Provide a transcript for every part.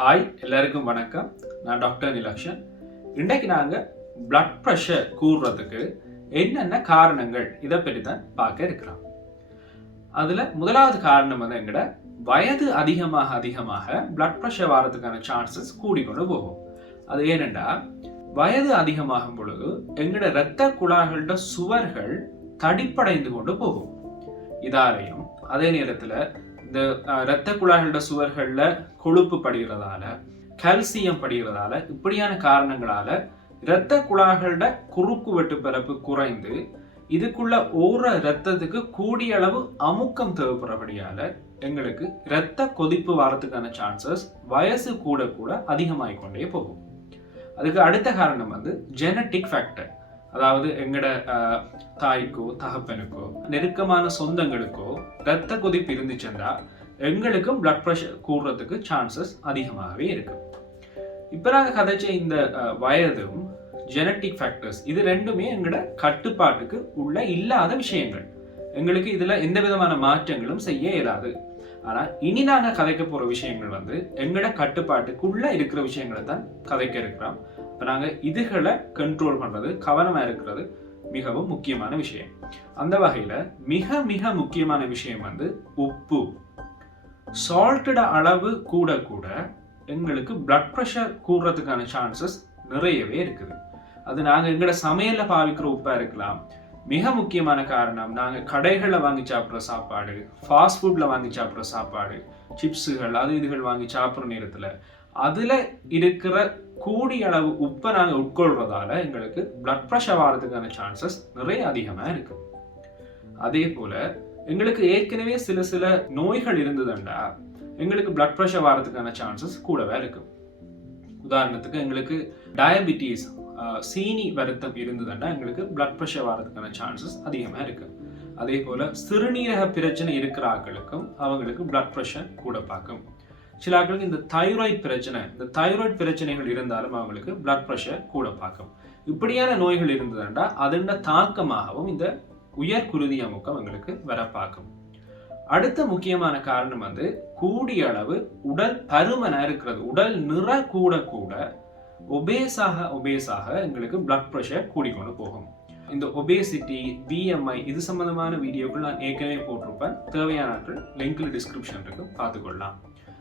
Hi எல்லாருக்கும் வணக்கம். நான் டாக்டர் நிலக்ஷன். இன்றைக்கு நாங்கள் பிளட் ப்ரெஷர் கூடுறதுக்கு என்னென்ன காரணங்கள் இதை பற்றி தான் பார்க்க இருக்கிறோம். அதில் முதலாவது காரணம் வந்து எங்கட வயது அதிகமாக அதிகமாக பிளட் ப்ரெஷர் வரதுக்கான சான்சஸ் கூடிக்கொண்டு போகும். அது ஏனெண்டா வயது அதிகமாகும் பொழுது எங்கட இரத்த குழாய்களோட சுவர்கள் தடிப்படைந்து கொண்டு போகும். இதாலையும் அதே நேரத்தில் இந்த இரத்த குழாய்களோட சுவர்களில் கொழுப்பு படுகிறதால கால்சியம் படுகிறதால இப்படியான காரணங்களால இரத்த குழாய்களோட குறுக்கு வெட்டு பரப்பு குறைந்து இதுக்குள்ள ஓர இரத்தத்துக்கு கூடிய அளவு அமுக்கம் தேவைப்படுறபடியால எங்களுக்கு இரத்த கொதிப்பு வரதுக்கான சான்சஸ் வயசு கூட கூட அதிகமாகிக்கொண்டே போகும். அதுக்கு அடுத்த காரணம் வந்து ஜெனட்டிக் ஃபேக்டர் அதாவது எங்கட அஹ், தாய்க்கோ தகப்பனுக்கோ நெருக்கமான சொந்தங்களுக்கோ ரத்த கொதிப்பு இருந்துச்சுன்னா எங்களுக்கும் பிளட் ப்ரெஷர் கூடுறதுக்கு சான்சஸ் அதிகமாகவே இருக்கு. இப்போ நாங்கள் கதைச்ச இந்த வயதும் ஜெனட்டிக் ஃபேக்டர்ஸ் இது ரெண்டுமே எங்களோட கட்டுப்பாட்டுக்கு உள்ள இல்லாத விஷயங்கள். எங்களுக்கு இதுல எந்த விதமான மாற்றங்களும் செய்ய இயலாது. ஆனா இனி நாங்க கதைக்க போற விஷயங்கள் வந்து எங்களோட கட்டுப்பாட்டுக்குள்ளே இருக்கிற விஷயங்களை தான் கதைக்க இருக்கிறோம். இப்போ நாங்கள் இதுகளை கண்ட்ரோல் பண்ணுறது கவனமாக இருக்கிறது மிகவும் முக்கியமான விஷயம். அந்த வகையில் மிக மிக முக்கியமான விஷயம் வந்து உப்பு. சால்ட்டோட அளவு கூட கூட எங்களுக்கு பிளட் ப்ரெஷர் கூடுறதுக்கான சான்சஸ் நிறையவே இருக்குது. அது நாங்கள் எங்களோட சமையலில் பாவிக்கிற உப்பாக இருக்கலாம். மிக முக்கியமான காரணம் நாங்கள் கடைகளில் வாங்கி சாப்பிட்ற சாப்பாடு ஃபாஸ்ட் ஃபுட்டில் வாங்கி சாப்பிட்ற சாப்பாடு சிப்ஸுகள் அது இதுகள் வாங்கி சாப்பிட்ற நேரத்தில் அதில் இருக்கிற கூடிய அளவு உப்பை நாங்கள் உட்கொள்றதால எங்களுக்கு பிளட் ப்ரெஷர் வர்றதுக்கான சான்சஸ் நிறைய அதிகமாக இருக்கு. அதே போல எங்களுக்கு ஏற்கனவே சில சில நோய்கள் இருந்ததுண்டா எங்களுக்கு பிளட் ப்ரெஷர் வர்றதுக்கான சான்சஸ் கூடவே இருக்கு. உதாரணத்துக்கு எங்களுக்கு டயபிட்டிஸ் சீனி வருத்தம் இருந்ததுண்டா எங்களுக்கு பிளட் ப்ரெஷர் வர்றதுக்கான சான்சஸ் அதிகமாக இருக்கு. அதே போல சிறுநீரக பிரச்சனை இருக்கிற ஆக்களுக்கும் அவங்களுக்கு பிளட் ப்ரெஷர் கூட பார்க்கும். சில ஆட்களுக்கு இந்த தைராய்டு பிரச்சனை இந்த தைராய்டு பிரச்சனைகள் இருந்தாலும் அவங்களுக்கு பிளட் ப்ரெஷர் கூட பார்க்கும். இப்படியான நோய்கள் இருந்ததுண்டா அதன் தாக்கமாகவும் இந்த உயர் குருதி அமுக்கம் எங்களுக்கு வர பார்க்கும். அடுத்த முக்கியமான காரணம் வந்து கூடிய அளவு உடல் பருமனா இருக்கிறது. உடல் நிற கூட கூட ஒபேஸாக ஒபேஸாக எங்களுக்கு பிளட் ப்ரெஷர் கூடிக்கொண்டு போகும். இந்த ஒபேசிட்டி பிஎம்ஐ இது சம்பந்தமான வீடியோக்கள் நான் ஏற்கனவே போட்டிருப்பேன். தேவையான ஆட்கள் லிங்க்ல டிஸ்கிரிப்ஷன் இருக்கு பார்த்துக்கொள்ளலாம்.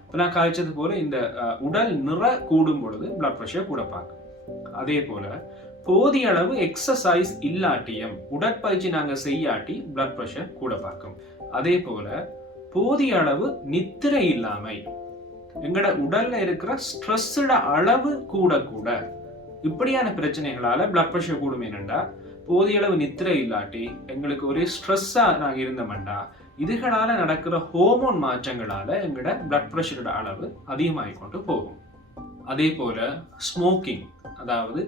இப்போ நான் காய்ச்சது போல இந்த உடல் நிற கூடும் பொழுது பிளட் ப்ரெஷர் கூட பார்க்கும் அதே போல போதிய அளவு எக்ஸசைஸ் இல்லாட்டியும் உடற்பயிற்சி நாங்கள் செய்யாட்டி பிளட் ப்ரெஷர் கூட பார்க்கும். அதே போல போதிய அளவு நித்திரை இல்லாமை எங்கட உடல்ல இருக்கிற ஸ்ட்ரெஸ்ஸோட அளவு கூட கூட இப்படியான பிரச்சனைகளால பிளட் ப்ரெஷர் கூடும் என்னண்டா? போதிய அளவு நித்திரை இல்லாட்டி எங்களுக்கு ஒரே ஸ்ட்ரெஸ்ஸா நாங்கள் இருந்தோம்டா இதுகளால் நடக்கிற ஹோமோன் மாற்றங்களால் எங்களோட பிளட் ப்ரெஷரோட அளவு அதிகமாகி கொண்டு போகும். அதே போல் ஸ்மோக்கிங் அதாவது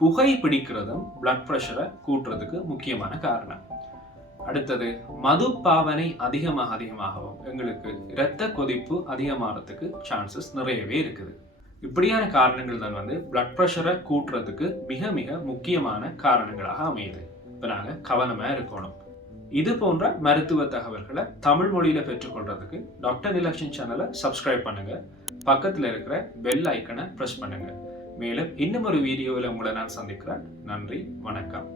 புகை பிடிக்கிறதும் பிளட் ப்ரெஷரை கூட்டுறதுக்கு முக்கியமான காரணம். அடுத்தது மது பாவனை அதிகமாக அதிகமாகவும் எங்களுக்கு இரத்த கொதிப்பு அதிகமாகிறதுக்கு சான்சஸ் நிறையவே இருக்குது. இப்படியான காரணங்கள் தான் வந்து பிளட் ப்ரெஷரை கூட்டுறதுக்கு மிக மிக முக்கியமான காரணங்களாக அமையுது. இப்போ நாங்கள் கவனமாக இருக்கணும். இது போன்ற மருத்துவ தகவல்களை தமிழ் மொழியில பெற்றுக்கொள்றதுக்கு டாக்டர் நிலக்ஷன் சேனலை சப்ஸ்கிரைப் பண்ணுங்க. பக்கத்தில் இருக்கிற பெல் ஐக்கனை ப்ரெஸ் பண்ணுங்க. மேலும் இன்னும் ஒரு வீடியோவில் உங்களை நான் சந்திக்கிறேன். நன்றி வணக்கம்.